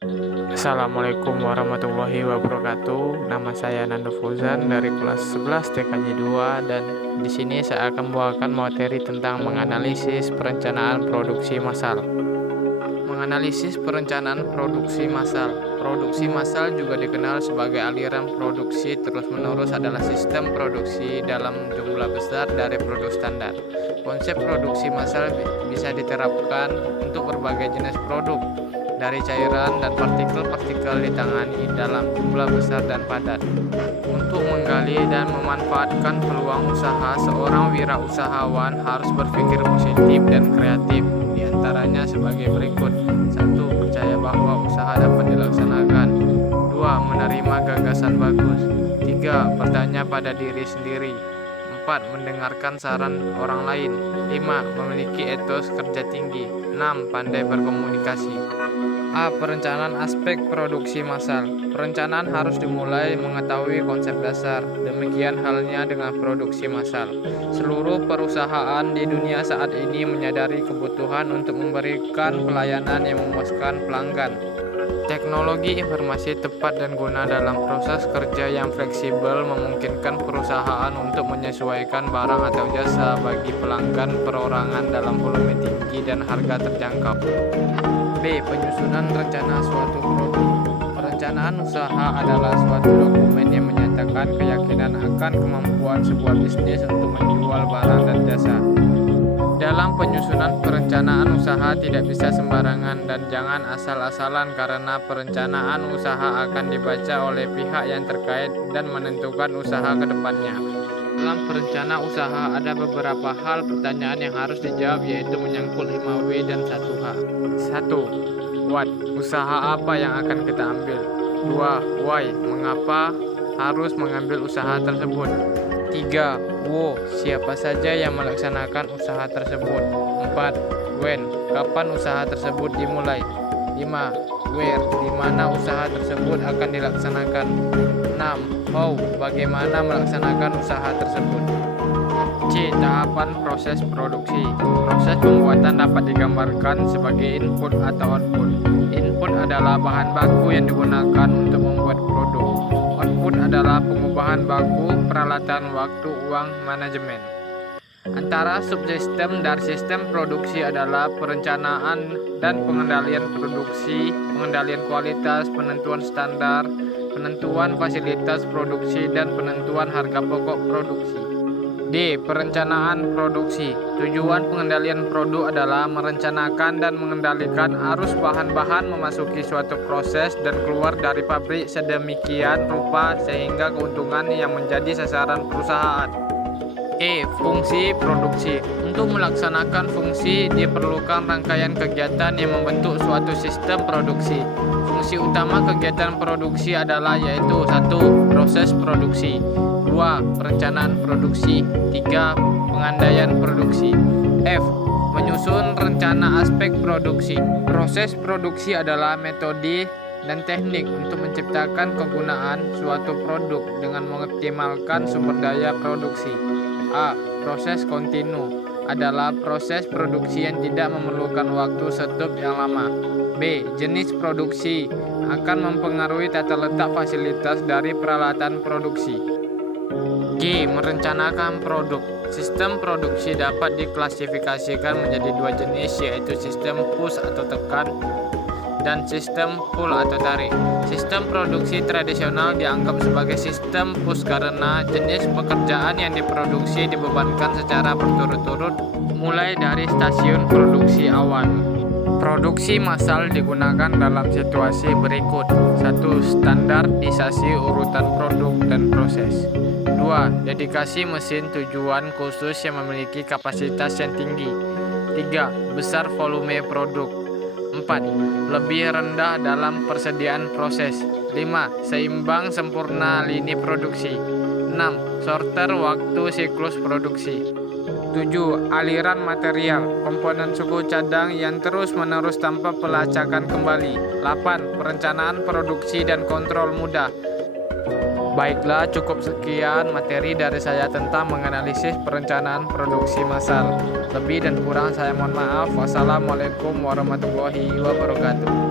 Assalamualaikum warahmatullahi wabarakatuh. Nama saya Nando Fauzan dari kelas 11 TKJ 2 dan di sini saya akan membawakan materi tentang menganalisis perencanaan produksi massal. Menganalisis perencanaan produksi massal. Produksi massal juga dikenal sebagai aliran produksi terus-menerus adalah sistem produksi dalam jumlah besar dari produk standar. Konsep produksi massal bisa diterapkan untuk berbagai jenis produk, dari cairan dan partikel-partikel ditangani dalam jumlah besar dan padat. Untuk menggali dan memanfaatkan peluang usaha, seorang wirausahawan harus berpikir positif dan kreatif. Di antaranya sebagai berikut: 1. Percaya bahwa usaha dapat dilaksanakan. 2. Menerima gagasan bagus. 3. Bertanya pada diri sendiri. 4. Mendengarkan saran orang lain. 5. Memiliki etos kerja tinggi. 6. Pandai berkomunikasi. A. Perencanaan aspek produksi massal. Perencanaan harus dimulai mengetahui konsep dasar. Demikian halnya dengan produksi massal. Seluruh perusahaan di dunia saat ini menyadari kebutuhan untuk memberikan pelayanan yang memuaskan pelanggan. Teknologi informasi tepat dan guna dalam proses kerja yang fleksibel memungkinkan perusahaan untuk menyesuaikan barang atau jasa bagi pelanggan perorangan dalam volume tinggi dan harga terjangkau. B. Penyusunan rencana suatu produk. Perencanaan usaha adalah suatu dokumen yang menyatakan keyakinan akan kemampuan sebuah bisnis untuk menjual barang dan jasa. Dalam penyusunan perencanaan usaha tidak bisa sembarangan dan jangan asal-asalan karena perencanaan usaha akan dibaca oleh pihak yang terkait dan menentukan usaha ke depannya. Dalam perencana usaha ada beberapa hal pertanyaan yang harus dijawab, yaitu menyangkut 5W dan 1H. 1. What? Usaha apa yang akan kita ambil? 2. Why? Mengapa harus mengambil usaha tersebut? 3. Wo, siapa saja yang melaksanakan usaha tersebut? 4. When, kapan usaha tersebut dimulai? 5. Where, di mana usaha tersebut akan dilaksanakan? 6. How, bagaimana melaksanakan usaha tersebut? C. Tahapan proses produksi. Proses pembuatan dapat digambarkan sebagai input atau output. Input adalah bahan baku yang digunakan untuk membuat produk. Output adalah pengubahan baku, peralatan, waktu, uang, manajemen. Antara subsistem dan sistem produksi adalah perencanaan dan pengendalian produksi, pengendalian kualitas, penentuan standar, penentuan fasilitas produksi, dan penentuan harga pokok produksi. D. Perencanaan produksi. Tujuan pengendalian produk adalah merencanakan dan mengendalikan arus bahan-bahan memasuki suatu proses dan keluar dari pabrik sedemikian rupa sehingga keuntungan yang menjadi sasaran perusahaan. E. Fungsi produksi. Untuk melaksanakan fungsi diperlukan rangkaian kegiatan yang membentuk suatu sistem produksi. Fungsi utama kegiatan produksi adalah yaitu 1. Proses produksi. 2. Perencanaan produksi. 3. Pengandaian produksi. F. Menyusun rencana aspek produksi. Proses produksi adalah metode dan teknik untuk menciptakan kegunaan suatu produk dengan mengoptimalkan sumber daya produksi. A. Proses kontinu adalah proses produksi yang tidak memerlukan waktu stop yang lama. B. Jenis produksi akan mempengaruhi tata letak fasilitas dari peralatan produksi. G. Merencanakan produk. Sistem produksi dapat diklasifikasikan menjadi dua jenis, yaitu sistem push atau tekan dan sistem pull atau tarik. Sistem produksi tradisional dianggap sebagai sistem push karena jenis pekerjaan yang diproduksi dibebankan secara berturut-turut mulai dari stasiun produksi awal. Produksi massal digunakan dalam situasi berikut. 1. Standarisasi urutan produk dan proses. 2. Dedikasi mesin tujuan khusus yang memiliki kapasitas yang tinggi. 3. Besar volume produk. 4. Lebih rendah dalam persediaan proses. 5. Seimbang sempurna lini produksi. 6. Shorter waktu siklus produksi. 7. Aliran material, komponen suku cadang yang terus-menerus tanpa pelacakan kembali. 8. Perencanaan produksi dan kontrol mudah. Baiklah, cukup sekian materi dari saya tentang menganalisis perencanaan produksi massal. Lebih dan kurang saya mohon maaf. Wassalamualaikum warahmatullahi wabarakatuh.